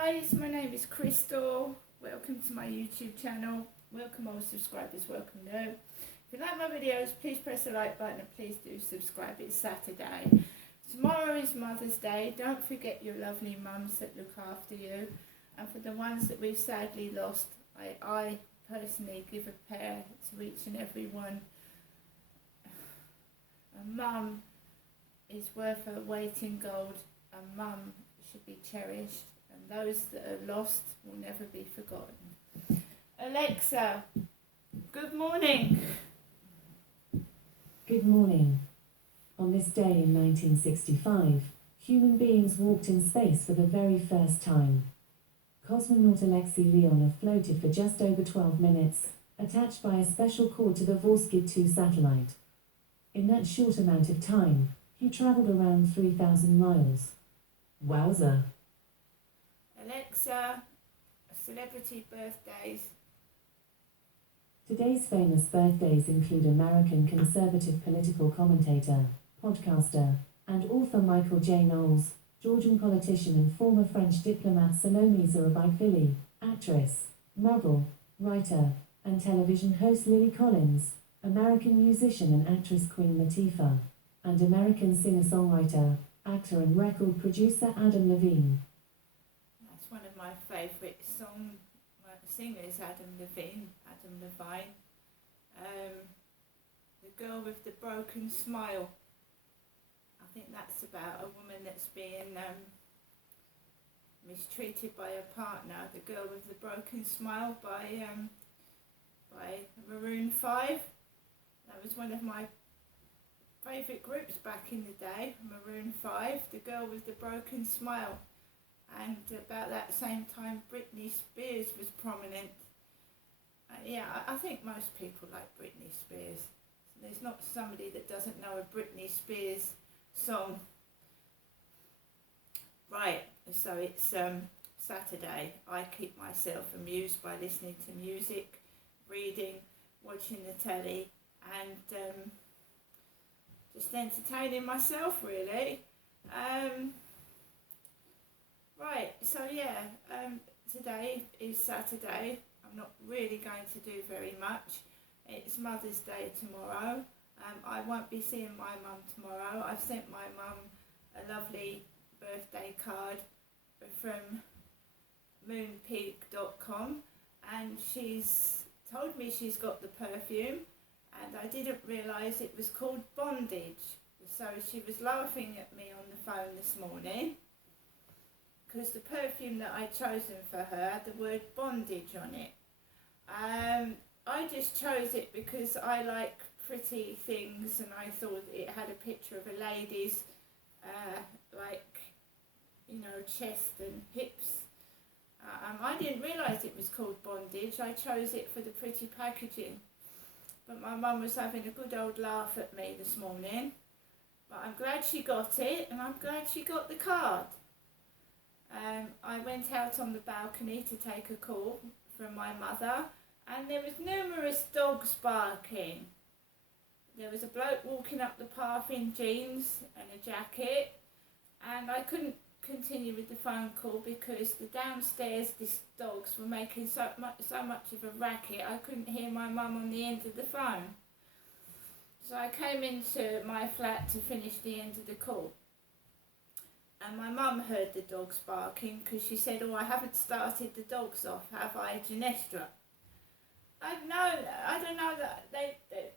guys, my name is Crystal. Welcome to my YouTube channel. Welcome all subscribers, welcome new. If you like my videos, please press the like button and please do subscribe. It's Saturday. Tomorrow is Mother's Day. Don't forget your lovely mums that look after you. And for the ones that we've sadly lost, I personally give a pair to each and every one. A mum is worth her weight in gold. A mum should be cherished, and those that are lost will never be forgotten. Alexa, good morning. Good morning. On this day in 1965, human beings walked in space for the very first time. Cosmonaut Alexei Leonov floated for just over 12 minutes, attached by a special cord to the Vorsky 2 satellite. In that short amount of time, he travelled around 3,000 miles. Wowza. Alexa, celebrity birthdays. Today's famous birthdays include American conservative political commentator, podcaster, and author Michael J. Knowles, Georgian politician and former French diplomat Salome Zurabichvili, actress, model, writer, and television host Lily Collins, American musician and actress Queen Latifah, and American singer-songwriter, actor and record producer Adam Levine. That's one of my favourite singers, Adam Levine. The girl with the broken smile. I think that's about a woman that's being mistreated by a partner. The Girl with the Broken Smile by Maroon 5. That was one of my favourite groups back in the day, Maroon 5, The Girl with the Broken Smile. And about that same time Britney Spears was prominent. I think most people like Britney Spears. There's not somebody that doesn't know a Britney Spears song. Right, so it's Saturday. I keep myself amused by listening to music, reading, watching the telly, and just entertaining myself, really. Right, so today is Saturday. I'm not really going to do very much. It's Mother's Day tomorrow. I won't be seeing my mum tomorrow. I've sent my mum a lovely birthday card from moonpeak.com, and she's told me she's got the perfume, and I didn't realise it was called Bondage. So she was laughing at me on the phone this morning because the perfume that I'd chosen for her had the word bondage on it. I just chose it because I like pretty things, and I thought it had a picture of a lady's chest and hips. I didn't realise it was called Bondage. I chose it for the pretty packaging. But my mum was having a good old laugh at me this morning. But I'm glad she got it, and I'm glad she got the card. I went out on the balcony to take a call from my mother, and there was numerous dogs barking. There was a bloke walking up the path in jeans and a jacket, and I couldn't continue with the phone call because the downstairs dogs were making so much of a racket. I couldn't hear my mum on the end of the phone. So I came into my flat to finish the end of the call. And my mum heard the dogs barking because she said, "Oh, I haven't started the dogs off, have I, Genestra?" I don't know that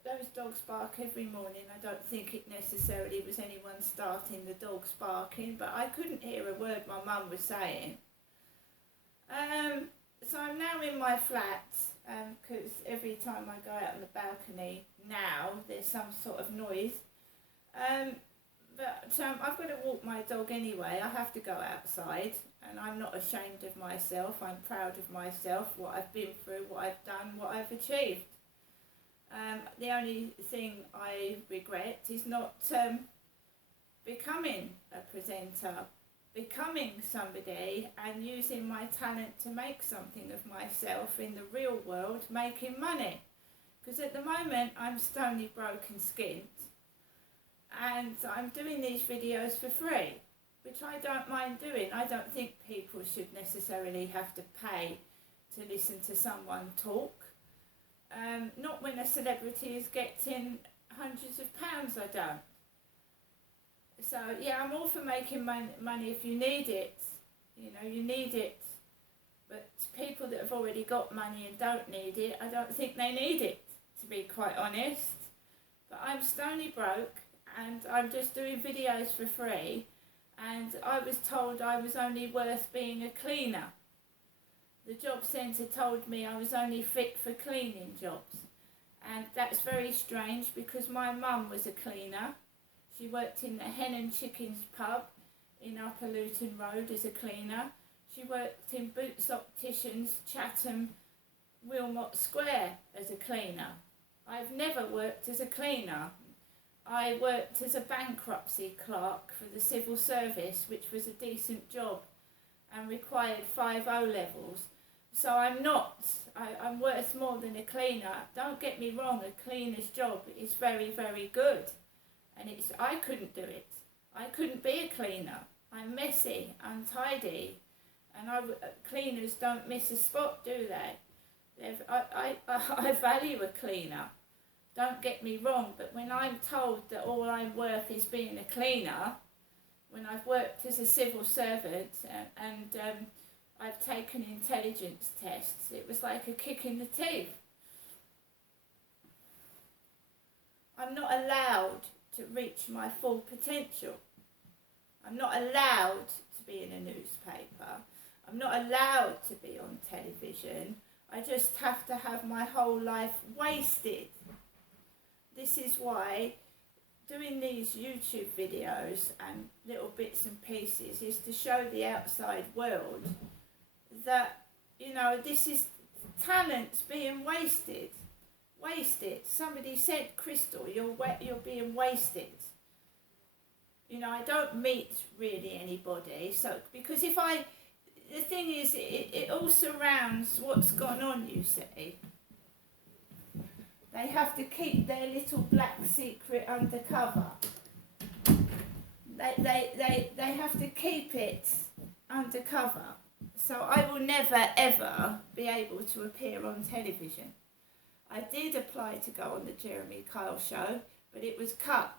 those dogs bark every morning. I don't think it necessarily was anyone starting the dogs barking, but I couldn't hear a word my mum was saying. So I'm now in my flat because every time I go out on the balcony now, there's some sort of noise. But I've got to walk my dog anyway. I have to go outside, and I'm not ashamed of myself. I'm proud of myself, what I've been through, what I've done, what I've achieved. The only thing I regret is not becoming a presenter, becoming somebody and using my talent to make something of myself in the real world, making money. Because at the moment I'm stony broke and skint, and I'm doing these videos for free. which I don't mind doing. I don't think people should necessarily have to pay to listen to someone talk. Not when a celebrity is getting hundreds of pounds, I don't. So yeah, I'm all for making money if you need it. You know, you need it. But people that have already got money and don't need it, I don't think they need it, to be quite honest. But I'm stony broke and I'm just doing videos for free, and I was told I was only worth being a cleaner. The job centre told me I was only fit for cleaning jobs, and that's very strange because my mum was a cleaner. She worked in the Hen and Chickens pub in Upper Luton Road as a cleaner. She worked in Boots Opticians, Chatham, Wilmot Square as a cleaner. I've never worked as a cleaner. I worked as a bankruptcy clerk for the civil service, which was a decent job and required 5 O-levels. So I'm worth more than a cleaner. Don't get me wrong, a cleaner's job is very, very good. And I couldn't do it. I couldn't be a cleaner. I'm messy, untidy. And cleaners don't miss a spot, do they? I value a cleaner. Don't get me wrong, but when I'm told that all I'm worth is being a cleaner, when I've worked as a civil servant and I've taken intelligence tests, it was like a kick in the teeth. I'm not allowed to reach my full potential. I'm not allowed to be in a newspaper. I'm not allowed to be on television. I just have to have my whole life wasted. This is why doing these YouTube videos and little bits and pieces is to show the outside world that, you know, this is talent's being wasted. Wasted. Somebody said, Crystal, you're being wasted. You know, I don't meet really anybody, so because the thing is, it all surrounds what's gone on, you see. They have to keep their little black secret undercover. They have to keep it undercover. So I will never ever be able to appear on television. I did apply to go on the Jeremy Kyle show, but it was cut.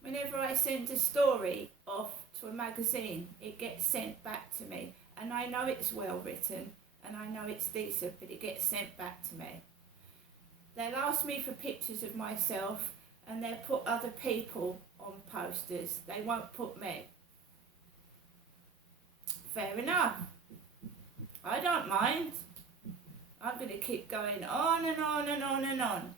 Whenever I send a story off to a magazine, it gets sent back to me. And I know it's well written, and I know it's decent, but it gets sent back to me. They'll ask me for pictures of myself, and they'll put other people on posters. They won't put me. Fair enough. I don't mind. I'm going to keep going on and on and on and on.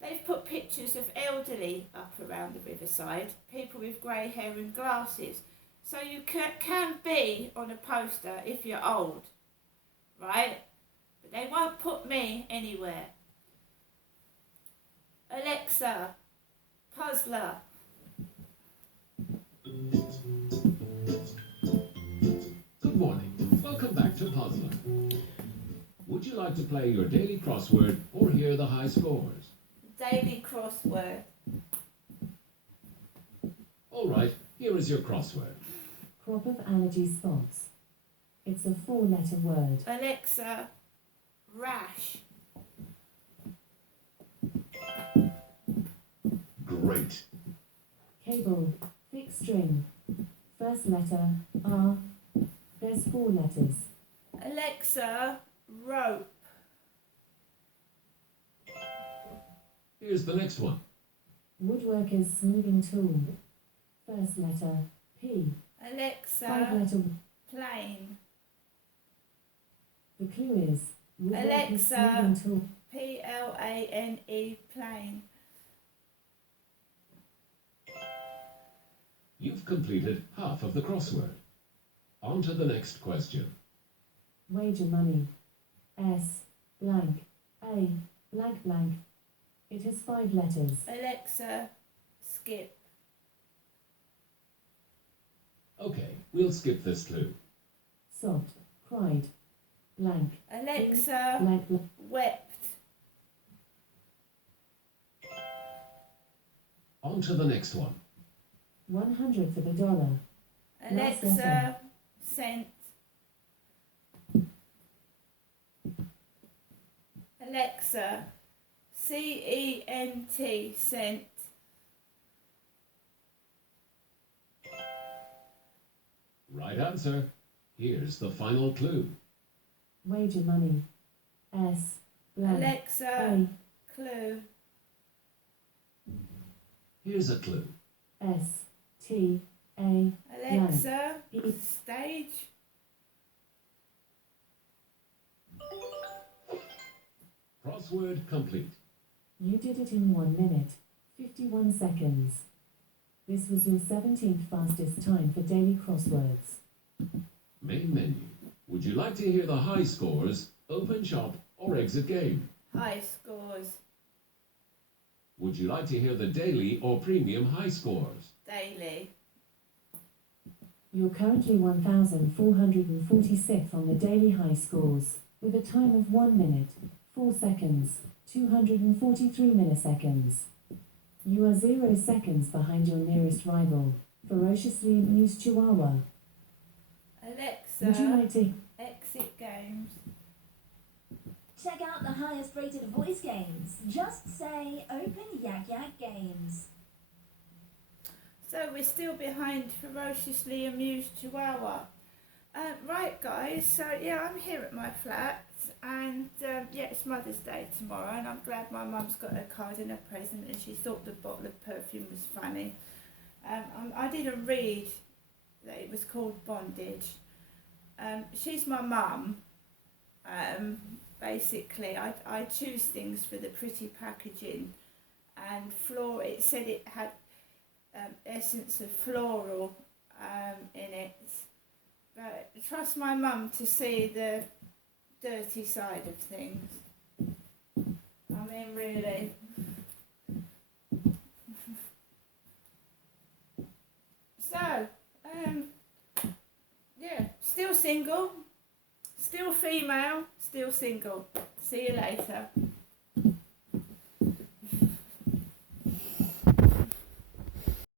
They've put pictures of elderly up around the riverside, people with grey hair and glasses. So you can be on a poster if you're old, right? But they won't put me anywhere. Alexa, puzzler. Good morning. Welcome back to Puzzler. Would you like to play your daily crossword or hear the high scores? Daily crossword. All right, here is your crossword. Crop of allergy spots. It's a 4-letter word. Alexa, rash. Great. Cable, thick string. First letter, R. There's 4 letters. Alexa, rope. Here's the next one. Woodworker's smoothing tool. First letter, P. 5 Alexa, letter. plane. The clue is woodworker's Alexa. smoothing tool. Plane, plane. You've completed half of the crossword. On to the next question. Wager money. S. Blank. A. Blank blank. It has 5 letters. Alexa, skip. Okay, we'll skip this clue. Sobbed. Cried. Blank. Alexa, Blank blank. wept. On to the next one. 100 for the dollar. Last Alexa, letter. cent. Alexa, CENT, cent. Right answer. Here's the final clue. Wager money. S. Blank. Alexa, A. clue. Here's a clue. S. T. A. Alexa, E. stage. Crossword complete. You did it in 1 minute, 51 seconds. This was your 17th fastest time for daily crosswords. Main menu. Would you like to hear the high scores, open shop, or exit game? High scores. Would you like to hear the daily or premium high scores? Daily. You're currently 1,446th on the daily high scores, with a time of 1 minute, 4 seconds, 243 milliseconds. You are 0 seconds behind your nearest rival, Ferociously Amused Chihuahua. Alexa, Would you like to... exit games. Check out the highest rated voice games. Just say Open Yak Yak Games. So we're still behind Ferociously Amused Chihuahua. Right guys, so yeah, I'm here at my flat and yeah, it's Mother's Day tomorrow and I'm glad my mum's got her card and a present and she thought the bottle of perfume was funny. I didn't read that it was called Bondage. She's my mum. Basically, I choose things for the pretty packaging and it said it had essence of floral in it. But trust my mum to see the dirty side of things. I mean, really. So, yeah, still single, still female, still single. See you later.